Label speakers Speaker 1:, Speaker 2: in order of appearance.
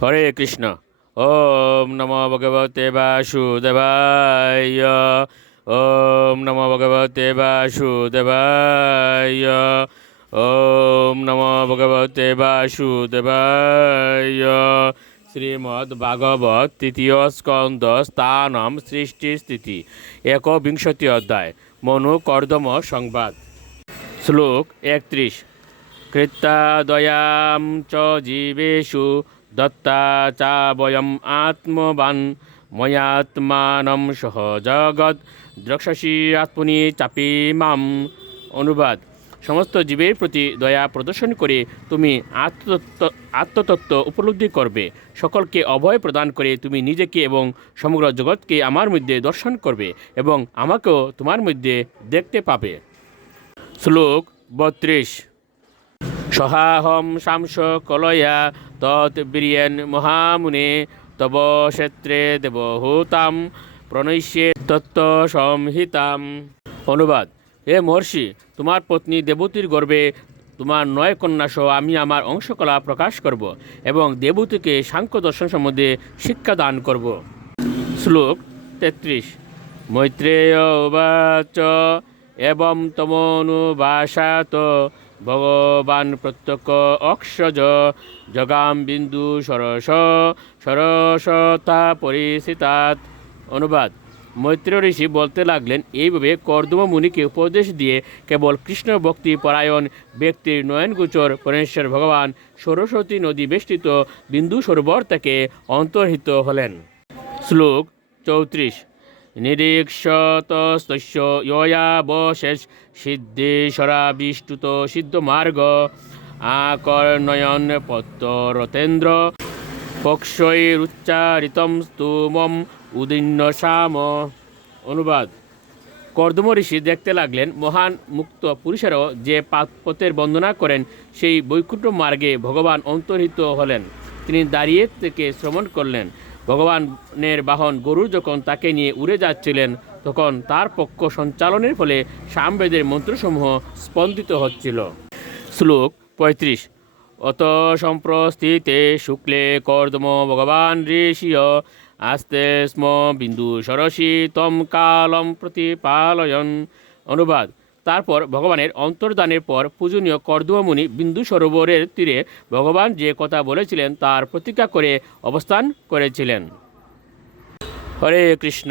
Speaker 1: হরে কৃষ্ণ। ওম নম ভগবতে বাসুদেবায়। ওম নম ভগবতে বাসুদেবায়। ওম নম ভগবতে বাসুদেবায়। শ্রীমদ্ ভাগবত তৃতীয় স্কন্দ স্থানম সৃষ্টি স্থিতি, একবিংশতি অধ্যায় মনু কর্দম সংবাদ। শ্লোক একত্রিশ। কৃত্তাদয়াম চ জীবেষু দত্তা চা বয়ম আত্মবান, ময়াত্মানম সহ জগৎ, দ্রক্ষসী আত্মনি চাপি মাম। অনুবাদ। সমস্ত জীবের প্রতি দয়া প্রদর্শন করে তুমি আত্মতত্ত্ব আত্মতত্ত্ব উপলব্ধি করবে। সকলকে অভয় প্রদান করে তুমি নিজেকে এবং সমগ্র জগৎকে আমার মধ্যে দর্শন করবে এবং আমাকেও তোমার মধ্যে দেখতে পাবে। শ্লোক বত্রিশ। সহাহম শামস কলয়া তৎবীর্যেন মহামুনে তব ক্ষেত্রে দেবহূতাম প্রণৈষ্যে তত্ত্ব সংহিতাম। অনুবাদ, হে মহর্ষি, তোমার পত্নী দেবতীর গর্বে তোমার নয় কন্যা সহ আমি আমার অংশকলা প্রকাশ করব এবং দেবতীকে সাংখ্য দর্শন সম্বন্ধে শিক্ষা দান করব। শ্লোক তেত্রিশ, মৈত্রেয় উবাচ এবং তমনুবাসাত ভগবান প্রত্যক্ষ অক্ষজ জগাম বিন্দু সরস, সরসতা পরিস্থিতাৎ অনুবাদ। মৈত্র ঋষি বলতে লাগলেন, এইভাবে কর্দম মুনিকে উপদেশ দিয়ে কেবল কৃষ্ণ ভক্তি পরায়ণ ব্যক্তির নয়নগোচর পরমেশ্বর ভগবান সরস্বতী নদী বেষ্টিত বিন্দু সরোবর থেকে অন্তর্হিত হলেন। শ্লোক চৌত্রিশ। নিরীক্ষতস্তস্য ইয়াবশেষ সিদ্ধেশ্বরাবিষ্টুত সিদ্ধ মার্গ আকর্ণয়ন পত্তরতেন্দ্র পক্ষৈরুচ্চারিতম স্তূমম উদীর্ণ শ্যাম অনুবাদ। কর্দম ঋষি দেখতে লাগলেন মহান মুক্ত পুরুষেরও যে পথের বন্দনা করেন, সেই বৈকুণ্ঠ মার্গে ভগবান অন্তর্হিত হলেন। তিনি দাঁড়িয়ে থেকে শ্রমণ করলেন। ভগবানের বাহন গরু যখন তাকে নিয়ে উড়ে যাচ্ছিলেন, তখন তার পক্ষ সঞ্চালনের ফলে সামবেদের মন্ত্রসমূহ স্পন্দিত হচ্ছিল। শ্লোক পঁয়ত্রিশ, অত সম্প্রস্থিতে শুক্লে কর্দম ভগবান ঋষিয়, আস্তে স্ম বিন্দু সরসী তম কালম প্রতিপালয়ন। অনুবাদ তারপর ভগবানের অন্তর্দানের পর পূজনীয় কর্দমুনি বিন্দু সরোবরের তীরে ভগবান যে কথা বলেছিলেন তার প্রতীক্ষা করে অবস্থান করেছিলেন। হরে কৃষ্ণ।